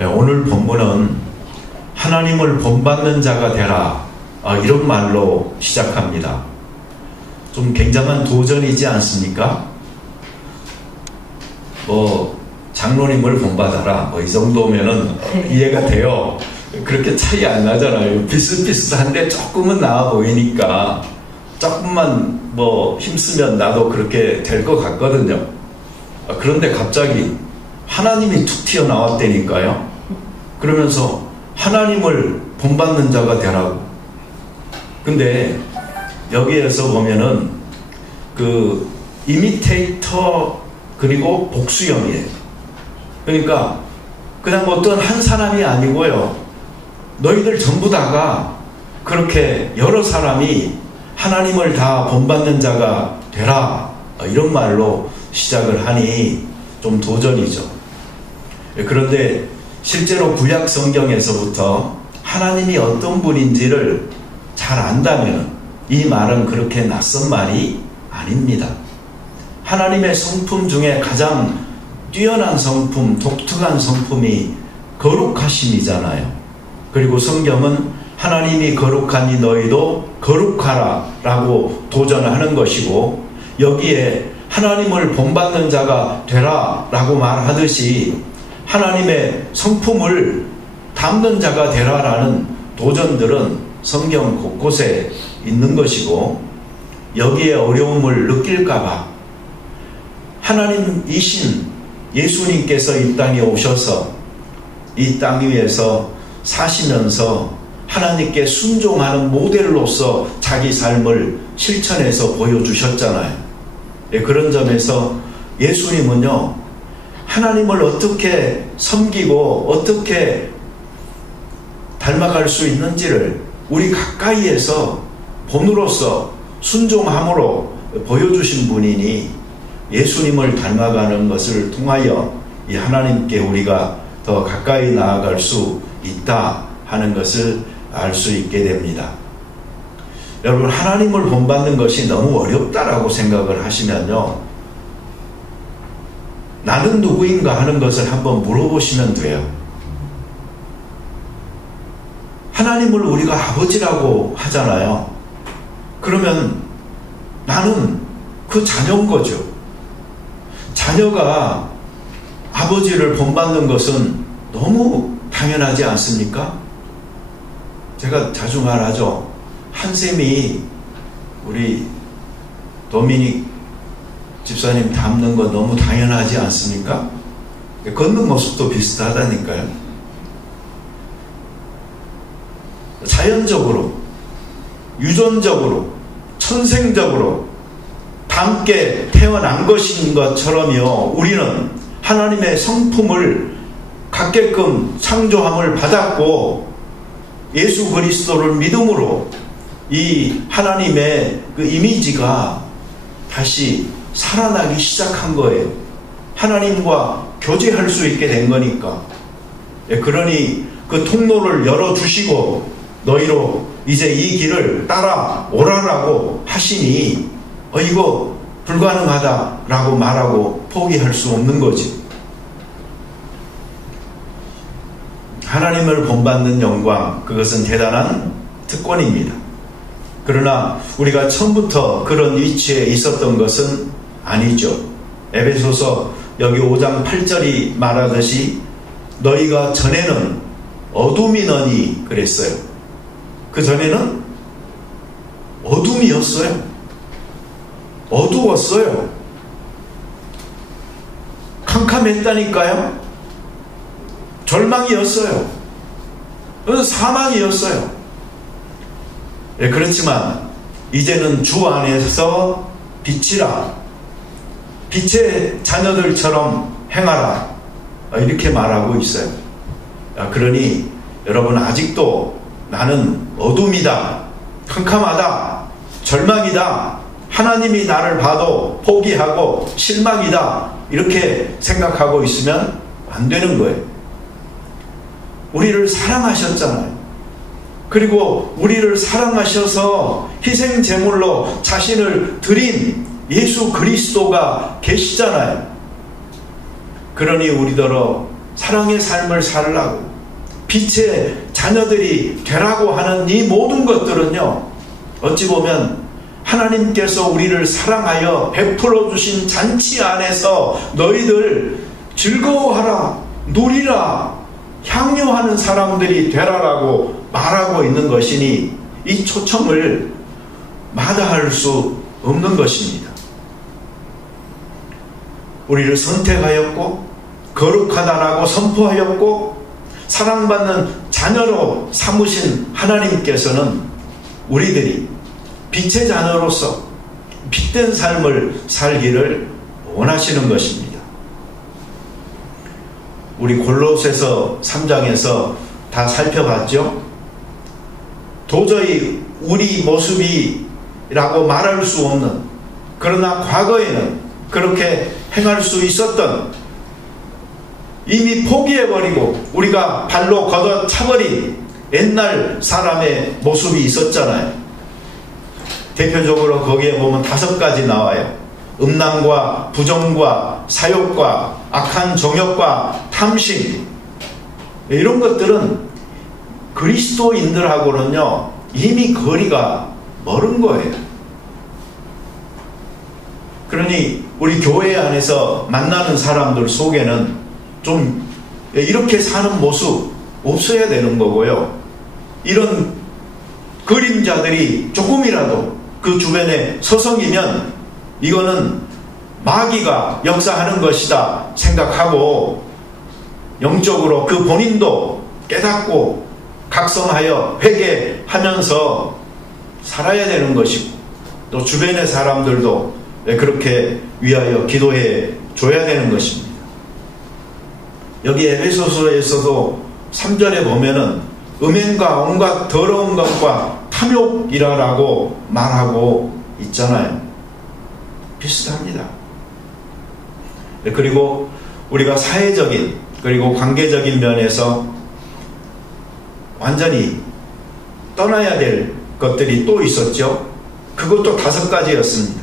오늘 본문은 하나님을 본받는 자가 되라, 이런 말로 시작합니다. 좀 굉장한 도전이지 않습니까? 장로님을 본받아라, 이 정도면은 이해가 돼요. 그렇게 차이 안 나잖아요. 비슷비슷한데 조금은 나아 보이니까 조금만 힘쓰면 나도 그렇게 될 것 같거든요. 그런데 갑자기 하나님이 툭 튀어나왔다니까요. 그러면서 하나님을 본받는 자가 되라고. 근데 여기에서 보면은 그 이미테이터 그리고 복수형이에요. 그러니까 그냥 어떤 한 사람이 아니고요, 너희들 전부 다가 그렇게 여러 사람이 하나님을 다 본받는 자가 되라, 이런 말로 시작을 하니 좀 도전이죠. 그런데 실제로 구약 성경에서부터 하나님이 어떤 분인지를 잘 안다면 이 말은 그렇게 낯선 말이 아닙니다. 하나님의 성품 중에 가장 뛰어난 성품, 독특한 성품이 거룩하심이잖아요. 그리고 성경은 하나님이 거룩하니 너희도 거룩하라 라고 도전하는 것이고, 여기에 하나님을 본받는 자가 되라 라고 말하듯이 하나님의 성품을 담는 자가 되라 라는 도전들은 성경 곳곳에 있는 것이고, 여기에 어려움을 느낄까봐 하나님이신 예수님께서 이 땅에 오셔서 이 땅 위에서 사시면서 하나님께 순종하는 모델로서 자기 삶을 실천해서 보여주셨잖아요. 그런 점에서 예수님은요, 하나님을 어떻게 섬기고 어떻게 닮아갈 수 있는지를 우리 가까이에서 본으로서 순종함으로 보여주신 분이니, 예수님을 닮아가는 것을 통하여 이 하나님께 우리가 더 가까이 나아갈 수 있다 하는 것을 알 수 있게 됩니다. 여러분, 하나님을 본받는 것이 너무 어렵다라고 생각을 하시면요, 나는 누구인가 하는 것을 한번 물어보시면 돼요. 하나님을 우리가 아버지라고 하잖아요. 그러면 나는 그 자녀인 거죠. 자녀가 아버지를 본받는 것은 너무 당연하지 않습니까? 제가 자주 말하죠. 한샘이 우리 도미닉 집사님 닮는 거 너무 당연하지 않습니까? 걷는 모습도 비슷하다니까요. 자연적으로, 유전적으로, 천생적으로 닮게 태어난 것인 것처럼요, 우리는 하나님의 성품을 갖게끔 창조함을 받았고, 예수 그리스도를 믿음으로 이 하나님의 그 이미지가 다시 살아나기 시작한 거예요. 하나님과 교제할 수 있게 된 거니까. 그러니 그 통로를 열어주시고 너희로 이제 이 길을 따라 오라라고 하시니 이거 불가능하다라고 말하고 포기할 수 없는 거지. 하나님을 본받는 영광, 그것은 대단한 특권입니다. 그러나 우리가 처음부터 그런 위치에 있었던 것은 아니죠. 에베소서 여기 5장 8절이 말하듯이 너희가 전에는 어둠이너니 그랬어요. 그 전에는 어둠이었어요. 어두웠어요. 캄캄했다니까요. 절망이었어요. 사망이었어요. 그렇지만 이제는 주 안에서 빛이라, 빛의 자녀들처럼 행하라, 이렇게 말하고 있어요. 그러니 여러분, 아직도 나는 어둠이다, 캄캄하다, 절망이다, 하나님이 나를 봐도 포기하고 실망이다, 이렇게 생각하고 있으면 안 되는 거예요. 우리를 사랑하셨잖아요. 그리고 우리를 사랑하셔서 희생제물로 자신을 드린 예수 그리스도가 계시잖아요. 그러니 우리더러 사랑의 삶을 살라고, 빛의 자녀들이 되라고 하는 이 모든 것들은요, 어찌 보면 하나님께서 우리를 사랑하여 베풀어 주신 잔치 안에서 너희들 즐거워하라, 누리라, 향유하는 사람들이 되라라고 말하고 있는 것이니 이 초청을 마다할 수 없는 것입니다. 우리를 선택하였고 거룩하다라고 선포하였고 사랑받는 자녀로 삼으신 하나님께서는 우리들이 빛의 자녀로서 빛된 삶을 살기를 원하시는 것입니다. 우리 골로새서 3장에서 다 살펴봤죠? 도저히 우리 모습이라고 말할 수 없는, 그러나 과거에는 그렇게 행할 수 있었던, 이미 포기해버리고 우리가 발로 걷어차버린 옛날 사람의 모습이 있었잖아요. 대표적으로 거기에 보면 5가지 나와요. 음란과 부정과 사욕과 악한 정욕과 탐심, 이런 것들은 그리스도인들하고는요 이미 거리가 멀은 거예요. 그러니 우리 교회 안에서 만나는 사람들 속에는 좀 이렇게 사는 모습 없어야 되는 거고요. 이런 그림자들이 조금이라도 그 주변에 서성이면 이거는 마귀가 역사하는 것이다 생각하고 영적으로 그 본인도 깨닫고 각성하여 회개하면서 살아야 되는 것이고, 또 주변의 사람들도 그렇게 위하여 기도해 줘야 되는 것입니다. 여기 에베소서에서도 3절에 보면은 음행과 온갖 더러운 것과 탐욕이라고 말하고 있잖아요. 비슷합니다. 그리고 우리가 사회적인 그리고 관계적인 면에서 완전히 떠나야 될 것들이 또 있었죠. 그것도 5가지였습니다.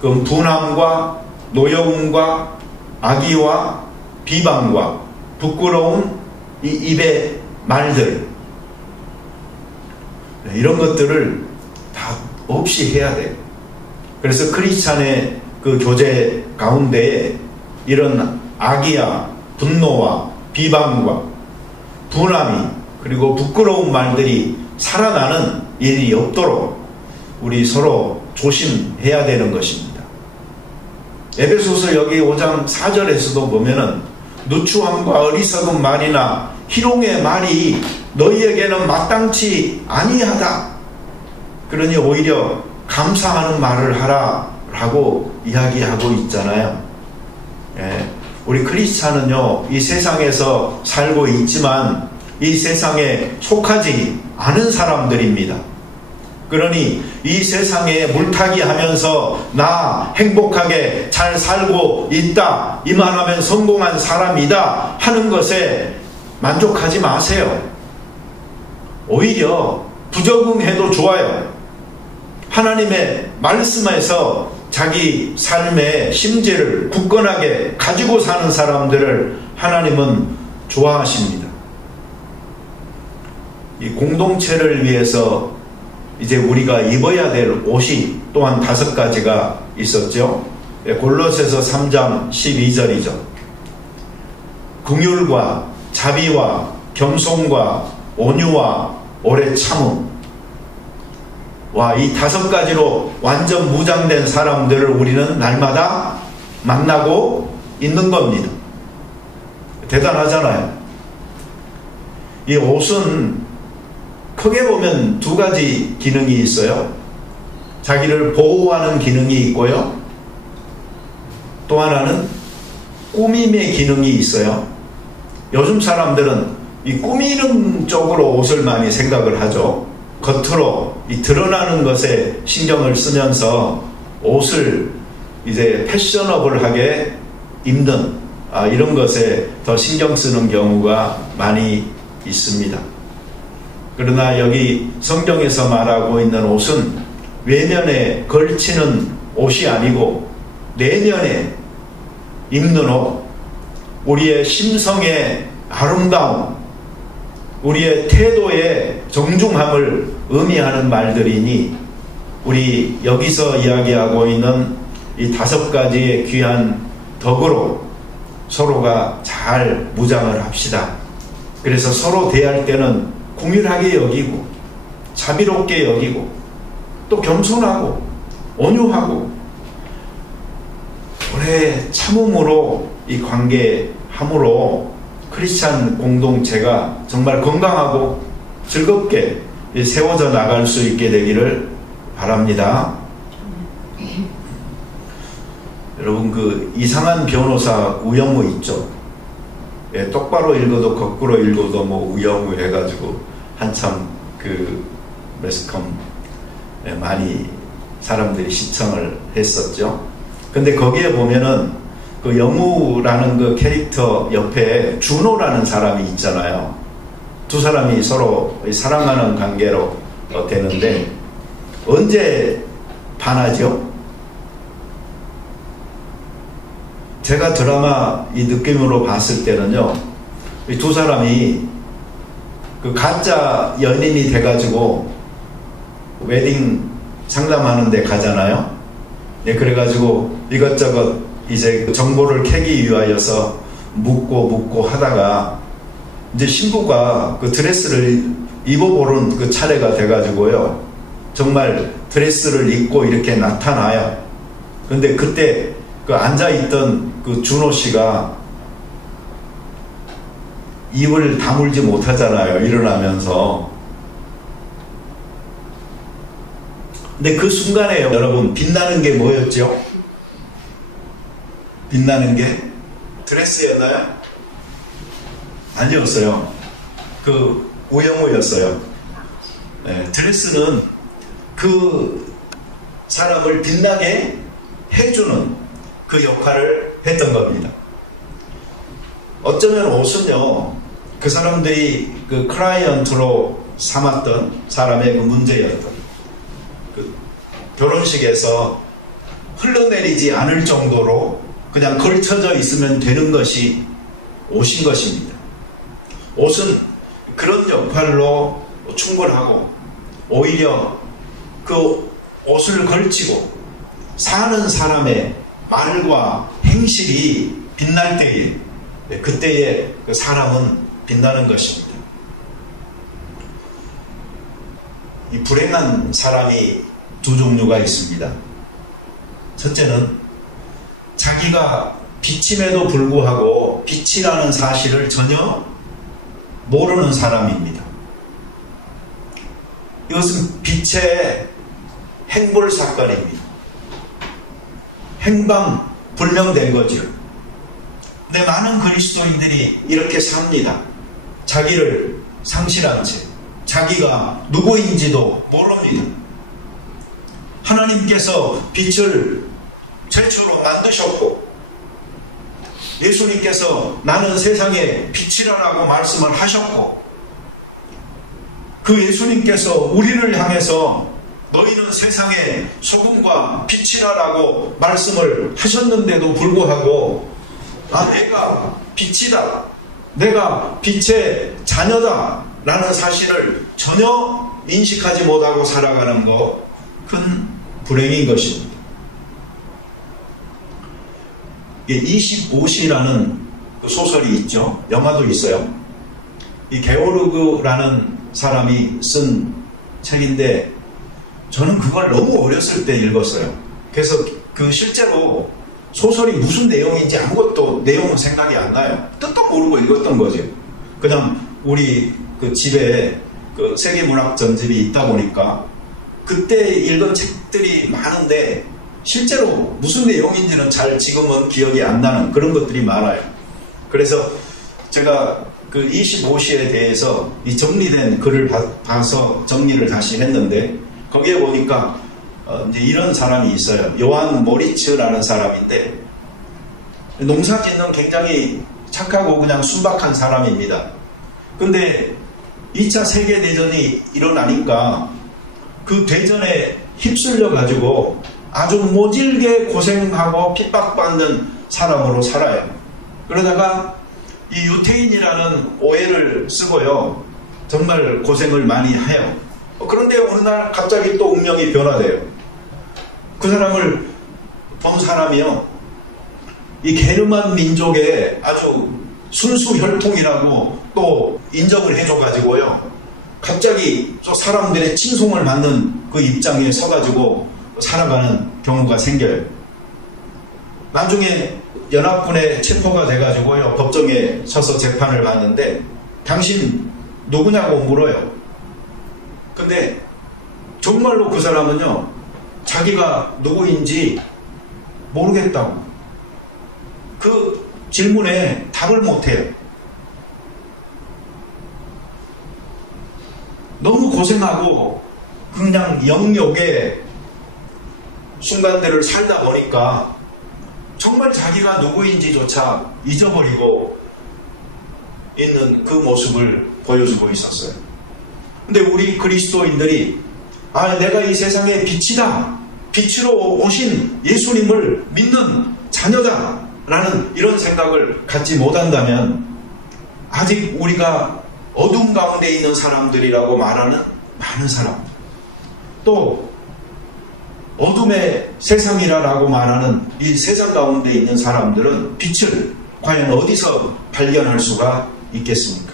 그럼 분함과 노여움과 악의와 비방과 부끄러운 이 입의 말들, 이런 것들을 다 없이 해야 돼요. 그래서 크리스찬의 그 교제 가운데에 이런 악의와 분노와 비방과 분함이 그리고 부끄러운 말들이 살아나는 일이 없도록 우리 서로 조심해야 되는 것입니다. 에베소서 여기 5장 4절에서도 보면은 누추함과 어리석은 말이나 희롱의 말이 너희에게는 마땅치 아니하다. 그러니 오히려 감사하는 말을 하라라고 이야기하고 있잖아요. 우리 크리스찬은요 이 세상에서 살고 있지만 이 세상에 속하지 않은 사람들입니다. 그러니 이 세상에 물타기 하면서 나 행복하게 잘 살고 있다, 이만하면 성공한 사람이다 하는 것에 만족하지 마세요. 오히려 부적응해도 좋아요. 하나님의 말씀에서 자기 삶의 심지를 굳건하게 가지고 사는 사람들을 하나님은 좋아하십니다. 이 공동체를 위해서 이제 우리가 입어야 될 옷이 또한 5가지가 있었죠. 골로새서 3장 12절이죠. 긍휼과 자비와 겸손과 온유와 오래 참음. 와, 이 5가지로 완전 무장된 사람들을 우리는 날마다 만나고 있는 겁니다. 대단하잖아요. 이 옷은 크게 보면 2가지 기능이 있어요. 자기를 보호하는 기능이 있고요. 또 하나는 꾸밈의 기능이 있어요. 요즘 사람들은 이 꾸미는 쪽으로 옷을 많이 생각을 하죠. 겉으로 이 드러나는 것에 신경을 쓰면서 옷을 이제 패셔너블하게 입는 이런 것에 더 신경 쓰는 경우가 많이 있습니다. 그러나 여기 성경에서 말하고 있는 옷은 외면에 걸치는 옷이 아니고 내면에 입는 옷, 우리의 심성의 아름다움, 우리의 태도의 정중함을 의미하는 말들이니 우리 여기서 이야기하고 있는 이 5가지의 귀한 덕으로 서로가 잘 무장을 합시다. 그래서 서로 대할 때는 긍휼하게 여기고 자비롭게 여기고 또 겸손하고 온유하고 오래 참음으로 이 관계함으로 크리스찬 공동체가 정말 건강하고 즐겁게 세워져 나갈 수 있게 되기를 바랍니다. 여러분, 그 이상한 변호사 우영우 있죠? 예, 똑바로 읽어도 거꾸로 읽어도 뭐 우영우 해가지고 한참 그 매스컴 많이 사람들이 시청을 했었죠. 근데 거기에 보면은 그 영우라는 그 캐릭터 옆에 준호라는 사람이 있잖아요. 두 사람이 서로 사랑하는 관계로 되는데 언제 반하죠? 제가 드라마 이 느낌으로 봤을 때는요, 이 두 사람이 그 가짜 연인이 돼가지고 웨딩 상담하는 데 가잖아요. 네, 그래가지고 이것저것 이제 정보를 캐기 위하여서 묻고 하다가 이제 신부가 그 드레스를 입어보는 그 차례가 돼가지고요, 정말 드레스를 입고 이렇게 나타나요. 근데 그때 그 앉아있던 그 준호 씨가 입을 다물지 못하잖아요, 일어나면서. 근데 그 순간에 여러분, 빛나는 게 뭐였죠? 빛나는 게 드레스였나요? 아니었어요. 그 우영우였어요. 네, 드레스는 그 사람을 빛나게 해주는 그 역할을 했던 겁니다. 어쩌면 옷은요, 그 사람들이 그 클라이언트로 삼았던 사람의 그 문제였던, 그 결혼식에서 흘러내리지 않을 정도로 그냥 걸쳐져 있으면 되는 것이 옷인 것입니다. 옷은 그런 역할로 충분하고, 오히려 그 옷을 걸치고 사는 사람의 말과 행실이 빛날 때에, 그때의 그 사람은 빛나는 것입니다. 이 불행한 사람이 두 종류가 있습니다. 첫째는 자기가 빛임에도 불구하고 빛이라는 사실을 전혀 모르는 사람입니다. 이것은 빛의 행볼 사건입니다. 행방불명된 거죠. 근데 많은 그리스도인들이 이렇게 삽니다. 자기를 상실한 채 자기가 누구인지도 모릅니다. 하나님께서 빛을 최초로 만드셨고, 예수님께서 나는 세상의 빛이라고 말씀을 하셨고, 그 예수님께서 우리를 향해서 너희는 세상의 소금과 빛이라고 말씀을 하셨는데도 불구하고, 내가 빛이다, 내가 빛의 자녀다 라는 사실을 전혀 인식하지 못하고 살아가는 것, 큰 불행인 것입니다. 25시라는 그 소설이 있죠. 영화도 있어요. 이 게오르그라는 사람이 쓴 책인데, 저는 그걸 너무 어렸을 때 읽었어요. 그래서 그 실제로 소설이 무슨 내용인지 아무것도 내용은 생각이 안 나요. 뜻도 모르고 읽었던 거죠. 그냥 우리 그 집에 그 세계문학 전집이 있다 보니까 그때 읽은 책들이 많은데 실제로 무슨 내용인지는 잘 지금은 기억이 안 나는 그런 것들이 많아요. 그래서 제가 그 25시에 대해서 이 정리된 글을 봐서 정리를 다시 했는데, 거기에 보니까 이제 이런 사람이 있어요. 요한 모리츠라는 사람인데, 농사 짓는 굉장히 착하고 그냥 순박한 사람입니다. 근데 2차 세계대전이 일어나니까 그 대전에 휩쓸려 가지고 아주 모질게 고생하고 핍박받는 사람으로 살아요. 그러다가 이 유태인이라는 오해를 쓰고요. 정말 고생을 많이 해요. 그런데 어느 날 갑자기 또 운명이 변화돼요. 그 사람을 본 사람이요. 이 게르만 민족의 아주 순수 혈통이라고 또 인정을 해줘가지고요. 갑자기 저 사람들의 칭송을 받는 그 입장에 서가지고 살아가는 경우가 생겨요. 나중에 연합군에 체포가 돼가지고요. 법정에 서서 재판을 받는데 당신 누구냐고 물어요. 근데 정말로 그 사람은요. 자기가 누구인지 모르겠다고. 그 질문에 답을 못해요. 너무 고생하고 그냥 영역의 순간들을 살다 보니까 정말 자기가 누구인지조차 잊어버리고 있는 그 모습을 보여주고 있었어요. 근데 우리 그리스도인들이 내가 이 세상의 빛이다. 빛으로 오신 예수님을 믿는 자녀다. 라는 이런 생각을 갖지 못한다면 아직 우리가 어둠 가운데 있는 사람들이라고 말하는 많은 사람들, 또 어둠의 세상이라고 말하는 이 세상 가운데 있는 사람들은 빛을 과연 어디서 발견할 수가 있겠습니까?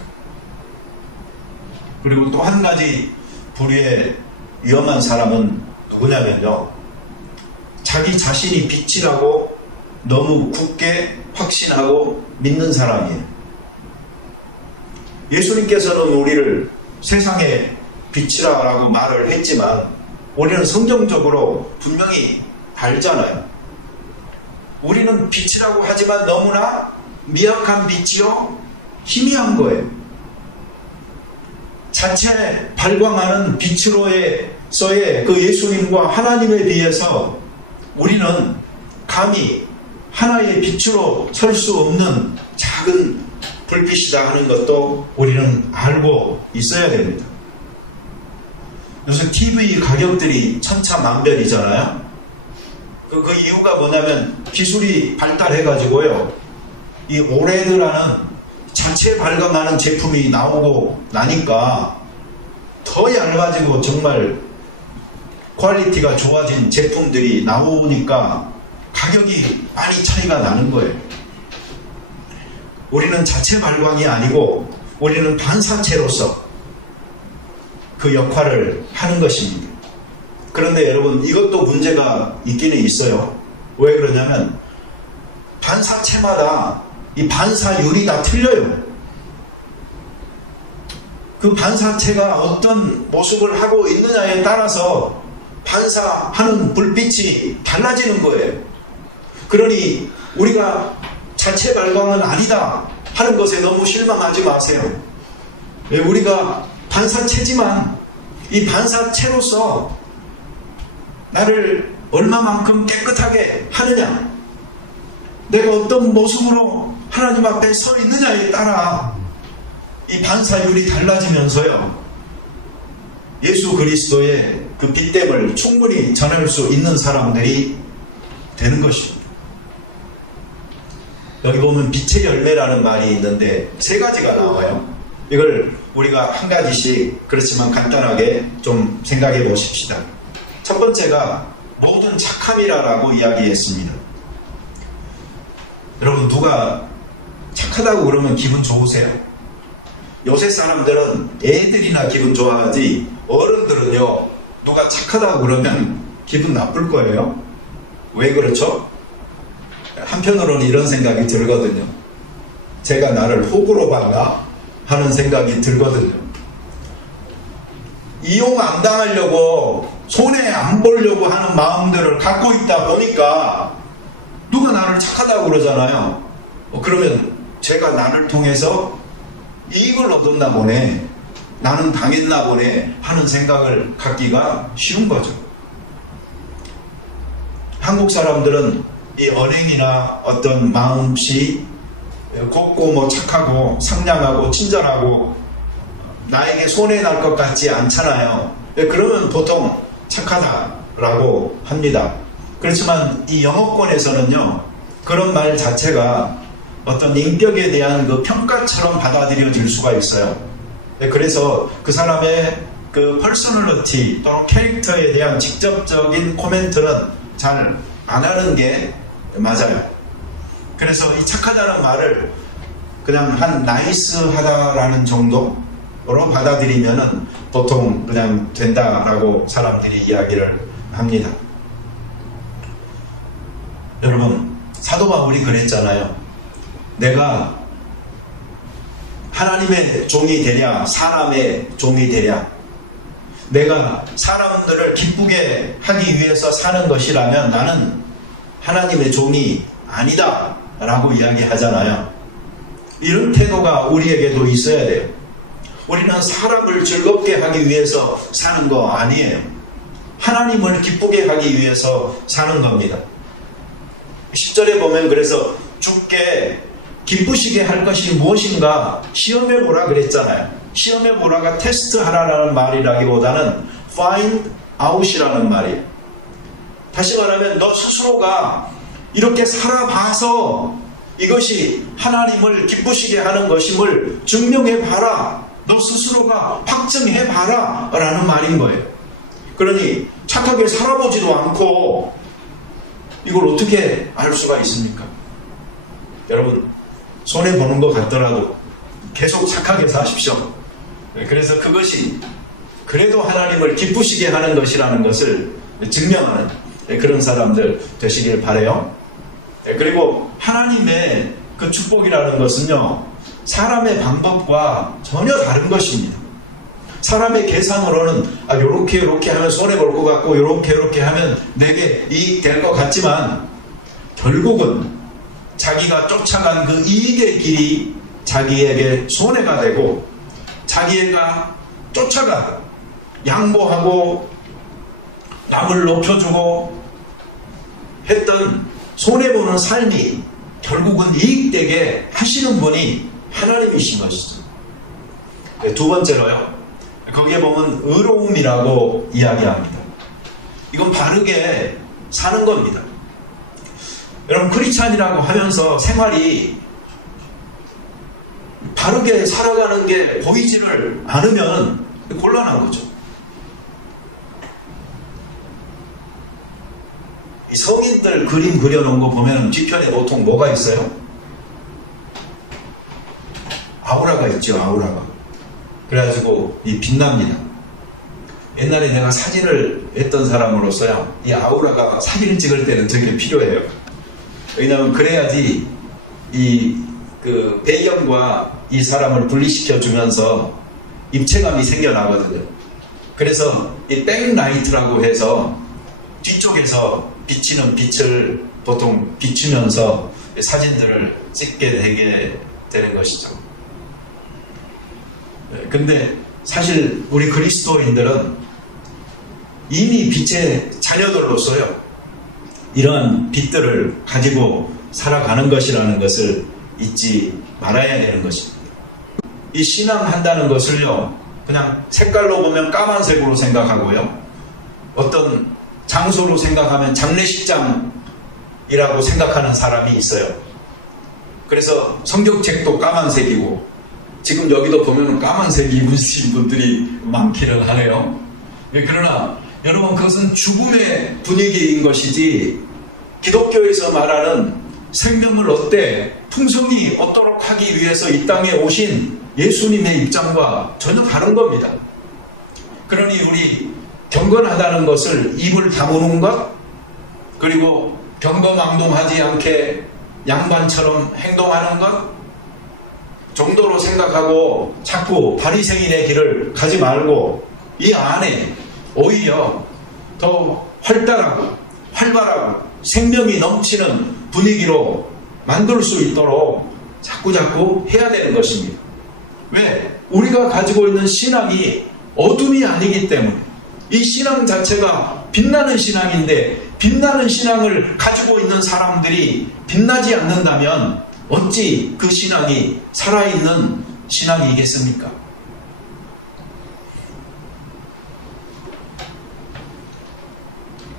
그리고 또 한 가지 부류의 위험한 사람은 누구냐면요, 자기 자신이 빛이라고 너무 굳게 확신하고 믿는 사람이에요. 예수님께서는 우리를 세상의 빛이라고 말을 했지만 우리는 성경적으로 분명히 알잖아요. 우리는 빛이라고 하지만 너무나 미약한 빛이요 희미한 거예요. 자체 발광하는 빛으로서의 그 예수님과 하나님에 비해서 우리는 감히 하나의 빛으로 설 수 없는 작은 불빛이다 하는 것도 우리는 알고 있어야 됩니다. 요새 TV 가격들이 천차만별이잖아요. 그 이유가 뭐냐면 기술이 발달해가지고요. 이 OLED라는 자체 발광하는 제품이 나오고 나니까 더 얇아지고 정말 퀄리티가 좋아진 제품들이 나오니까 가격이 많이 차이가 나는 거예요. 우리는 자체 발광이 아니고 우리는 반사체로서 그 역할을 하는 것입니다. 그런데 여러분, 이것도 문제가 있기는 있어요. 왜 그러냐면 반사체마다 이 반사율이 다 틀려요. 그 반사체가 어떤 모습을 하고 있느냐에 따라서 반사하는 불빛이 달라지는 거예요. 그러니 우리가 자체 발광은 아니다 하는 것에 너무 실망하지 마세요. 우리가 반사체지만 이 반사체로서 나를 얼마만큼 깨끗하게 하느냐, 내가 어떤 모습으로 하나님 앞에 서 있느냐에 따라 이 반사율이 달라지면서요, 예수 그리스도의 그 빛됨을 충분히 전할 수 있는 사람들이 되는 것입니다. 여기 보면 빛의 열매라는 말이 있는데 세 가지가 나와요. 이걸 우리가 한 가지씩 그렇지만 간단하게 좀 생각해 보십시다. 첫 번째가 모든 착함이라고 이야기했습니다. 여러분, 누가 착하다고 그러면 기분 좋으세요? 요새 사람들은 애들이나 기분 좋아하지 어른들은요, 누가 착하다고 그러면 기분 나쁠 거예요. 왜 그렇죠? 한편으로는 이런 생각이 들거든요. 제가 나를 호구로 봤나 하는 생각이 들거든요. 이용 안 당하려고 손해 안 보려고 하는 마음들을 갖고 있다 보니까 누가 나를 착하다고 그러잖아요. 그러면 제가 나를 통해서 이익을 얻었나 보네, 나는 당했나 보네 하는 생각을 갖기가 쉬운 거죠. 한국 사람들은 이 언행이나 어떤 마음씨 곱고 착하고 상냥하고 친절하고 나에게 손해 날 것 같지 않잖아요. 그러면 보통 착하다라고 합니다. 그렇지만 이 영어권에서는요, 그런 말 자체가 어떤 인격에 대한 그 평가처럼 받아들여질 수가 있어요. 그래서 그 사람의 그 퍼스널리티 또는 캐릭터에 대한 직접적인 코멘트는 잘 안 하는 게 맞아요. 그래서 이 착하다는 말을 그냥 한 나이스하다라는 정도로 받아들이면은 보통 그냥 된다라고 사람들이 이야기를 합니다. 여러분, 사도 바울이 그랬잖아요. 내가 하나님의 종이 되랴 사람의 종이 되랴, 내가 사람들을 기쁘게 하기 위해서 사는 것이라면 나는 하나님의 종이 아니다 라고 이야기하잖아요. 이런 태도가 우리에게도 있어야 돼요. 우리는 사람을 즐겁게 하기 위해서 사는 거 아니에요. 하나님을 기쁘게 하기 위해서 사는 겁니다. 10절에 보면 그래서 주께 기쁘시게 할 것이 무엇인가 시험해 보라 그랬잖아요. 시험해 보라가 테스트 하라라는 말이라기보다는 find out이라는 말이에요. 다시 말하면 너 스스로가 이렇게 살아봐서 이것이 하나님을 기쁘시게 하는 것임을 증명해 봐라. 너 스스로가 확증해 봐라 라는 말인 거예요. 그러니 착하게 살아보지도 않고 이걸 어떻게 알 수가 있습니까? 여러분, 손해보는 것 같더라도 계속 착하게 사십시오. 그래서 그것이 그래도 하나님을 기쁘시게 하는 것이라는 것을 증명하는 그런 사람들 되시길 바라요. 그리고 하나님의 그 축복이라는 것은요, 사람의 방법과 전혀 다른 것입니다. 사람의 계산으로는 요렇게 하면 손해볼 것 같고 요렇게 하면 내게 이익 될 것 같지만 결국은 자기가 쫓아간 그 이익의 길이 자기에게 손해가 되고 자기가 쫓아가 양보하고 남을 높여주고 했던 손해보는 삶이 결국은 이익되게 하시는 분이 하나님이신 것이죠. 두 번째로요, 거기에 보면 의로움이라고 이야기합니다. 이건 바르게 사는 겁니다. 여러분, 크리스찬이라고 하면서 생활이 바르게 살아가는 게 보이지를 않으면 곤란한 거죠. 이 성인들 그림 그려놓은 거 보면 뒤편에 보통 뭐가 있어요? 아우라가 있죠, 아우라가. 그래가지고 이 빛납니다. 옛날에 내가 사진을 했던 사람으로서요, 이 아우라가 사진을 찍을 때는 되게 필요해요. 왜냐하면 그래야지 그 배경과 이 사람을 분리시켜 주면서 입체감이 생겨나거든요. 그래서 이 백라이트라고 해서 뒤쪽에서 비치는 빛을 보통 비추면서 사진들을 찍게 되게 되는 것이죠. 근데 사실 우리 그리스도인들은 이미 빛의 자녀들로서요, 이러한 빛들을 가지고 살아가는 것이라는 것을 잊지 말아야 되는 것입니다. 이 신앙한다는 것을요, 그냥 색깔로 보면 까만색으로 생각하고요, 어떤 장소로 생각하면 장례식장이라고 생각하는 사람이 있어요. 그래서 성경책도 까만색이고, 지금 여기도 보면 까만색 입으신 분들이 많기는 하네요. 그러나 여러분, 그것은 죽음의 분위기인 것이지 기독교에서 말하는 생명을 얻되 풍성이 얻도록 하기 위해서 이 땅에 오신 예수님의 입장과 전혀 다른 겁니다. 그러니 우리 경건하다는 것을 입을 다무는 것, 그리고 경거망동하지 않게 양반처럼 행동하는 것 정도로 생각하고 자꾸 바리새인의 길을 가지 말고 이 안에 오히려 더 활달하고 활발하고 생명이 넘치는 분위기로 만들 수 있도록 자꾸자꾸 해야 되는 것입니다. 왜? 우리가 가지고 있는 신앙이 어둠이 아니기 때문에. 이 신앙 자체가 빛나는 신앙인데, 빛나는 신앙을 가지고 있는 사람들이 빛나지 않는다면 어찌 그 신앙이 살아있는 신앙이겠습니까?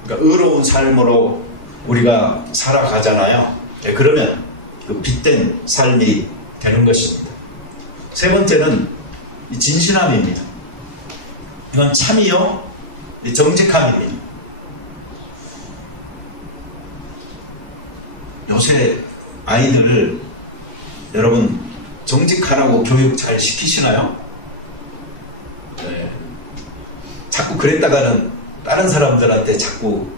그러니까 의로운 삶으로 우리가 살아가잖아요. 그러면 그 빛된 삶이 되는 것입니다. 세 번째는 이 진실함입니다. 이건 참이요, 정직함입니다. 요새 아이들 여러분 정직하라고 교육 잘 시키시나요? 네. 자꾸 그랬다가는 다른 사람들한테 자꾸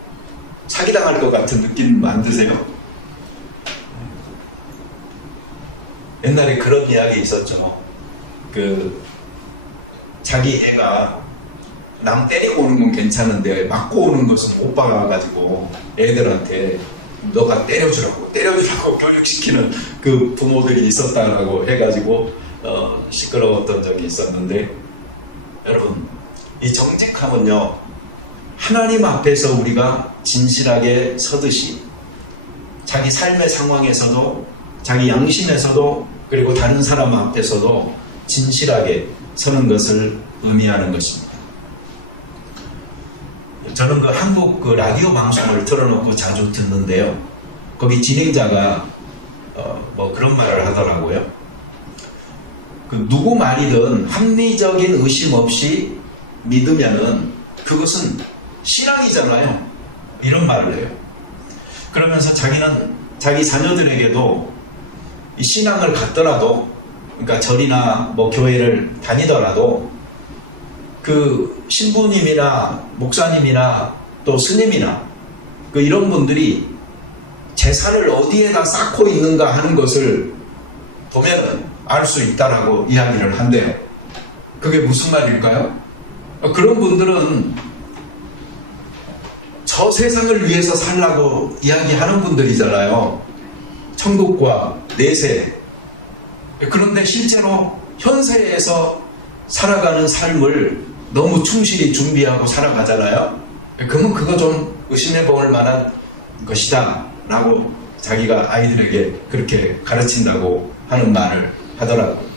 사기당할 것 같은 느낌 안 드세요? 옛날에 그런 이야기 있었죠. 자기 애가 남 때리고 오는 건 괜찮은데 맞고 오는 것은 못 박아가지고 애들한테 너가 때려주라고 교육시키는 그 부모들이 있었다라고 해가지고 시끄러웠던 적이 있었는데, 여러분 이 정직함은요, 하나님 앞에서 우리가 진실하게 서듯이 자기 삶의 상황에서도 자기 양심에서도 그리고 다른 사람 앞에서도 진실하게 서는 것을 의미하는 것입니다. 저는 한국 라디오 방송을 틀어놓고 자주 듣는데요. 거기 진행자가 그런 말을 하더라고요. 누구 말이든 합리적인 의심 없이 믿으면은 그것은 신앙이잖아요. 이런 말을 해요. 그러면서 자기는 자기 자녀들에게도 이 신앙을 갖더라도, 그러니까 절이나 교회를 다니더라도 그 신부님이나 목사님이나 또 스님이나 이런 분들이 재산을 어디에다 쌓고 있는가 하는 것을 보면은 알 수 있다라고 이야기를 한대요. 그게 무슨 말일까요? 그런 분들은 저 세상을 위해서 살라고 이야기하는 분들이잖아요. 천국과 내세. 그런데 실제로 현세에서 살아가는 삶을 너무 충실히 준비하고 살아가잖아요. 그러면 그거 좀 의심해 볼 만한 것이다 라고 자기가 아이들에게 그렇게 가르친다고 하는 말을 하더라고요.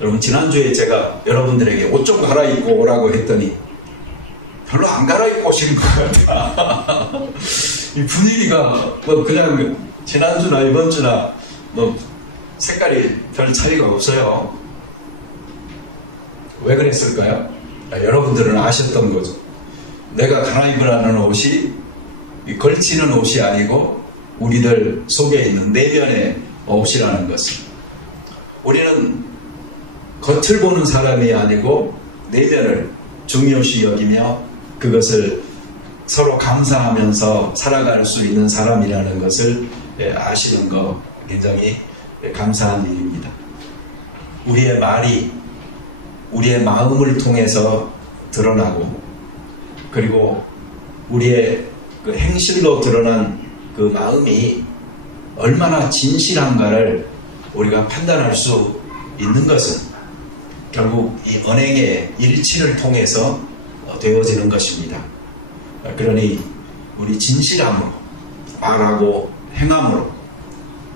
여러분, 지난주에 제가 여러분들에게 옷 좀 갈아입고 오라고 했더니 별로 안 갈아입고 오시는 것 같아. 이 분위기가 그냥 지난주나 이번주나 색깔이 별 차이가 없어요. 왜 그랬을까요? 여러분들은 아셨던 거죠. 내가 갈아입으라는 옷이 걸치는 옷이 아니고 우리들 속에 있는 내면의 옷이라는 것을. 우리는 겉을 보는 사람이 아니고 내면을 중요시 여기며 그것을 서로 감사하면서 살아갈 수 있는 사람이라는 것을 아시는 거 굉장히 감사한 일입니다. 우리의 말이 우리의 마음을 통해서 드러나고, 그리고 우리의 그 행실로 드러난 그 마음이 얼마나 진실한가를 우리가 판단할 수 있는 것은 결국 이 언행의 일치를 통해서 되어지는 것입니다. 그러니 우리 진실함으로, 말하고 행함으로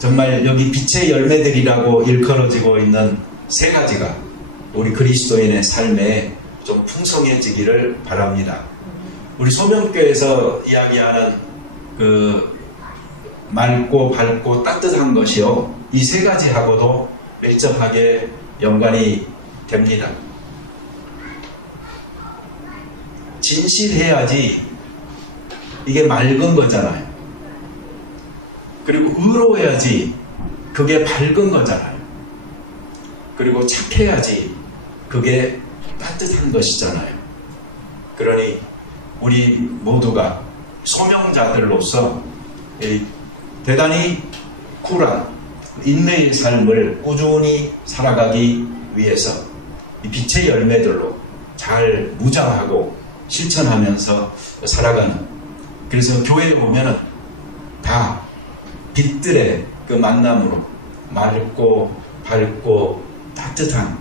정말 여기 빛의 열매들이라고 일컬어지고 있는 세 가지가 우리 그리스도인의 삶에 좀 풍성해지기를 바랍니다. 우리 소명교회에서 이야기하는 그 맑고 밝고 따뜻한 것이요, 이 세 가지하고도 밀접하게 연관이 됩니다. 진실해야지 이게 맑은 거잖아요. 그리고 의로워야지 그게 밝은 거잖아요. 그리고 착해야지 그게 따뜻한 것이잖아요. 그러니 우리 모두가 소명자들로서 대단히 쿨한 인내의 삶을 꾸준히 살아가기 위해서 이 빛의 열매들로 잘 무장하고 실천하면서 살아가는, 그래서 교회에 보면은 다 빛들의 그 만남으로 맑고 밝고 따뜻한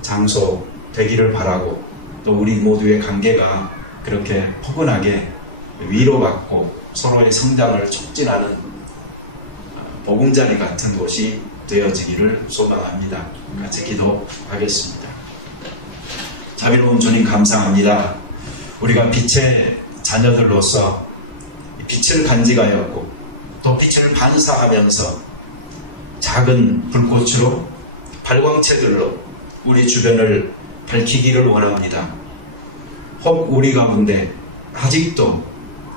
장소 되기를 바라고, 또 우리 모두의 관계가 그렇게 포근하게 위로받고 서로의 성장을 촉진하는 보금자리 같은 곳이 되어지기를 소망합니다. 같이 기도하겠습니다. 자비로운 주님, 감사합니다. 우리가 빛의 자녀들로서 빛을 간직하였고 또 빛을 반사하면서 작은 불꽃으로 발광체들로 우리 주변을 밝히기를 원합니다. 혹 우리 가운데 아직도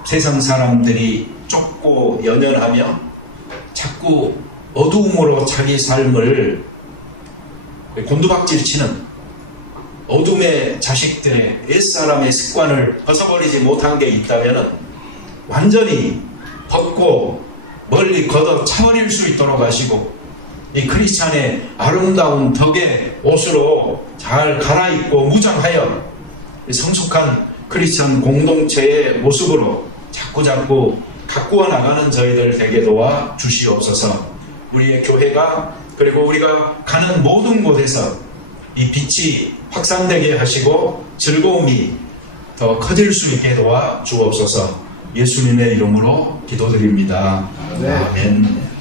세상 사람들이 쫓고 연연하며 자꾸 어두움으로 자기 삶을 곤두박질치는 어둠의 자식들의 옛사람의 습관을 벗어버리지 못한 게 있다면 완전히 벗고 멀리 걷어차버릴 수 있도록 하시고 이 크리스찬의 아름다운 덕의 옷으로 잘 갈아입고 무장하여 성숙한 크리스찬 공동체의 모습으로 자꾸자꾸 가꾸어 나가는 저희들 되게 도와 주시옵소서. 우리의 교회가 그리고 우리가 가는 모든 곳에서 이 빛이 확산되게 하시고 즐거움이 더 커질 수 있게 도와 주옵소서. 예수님의 이름으로 기도드립니다. 아멘.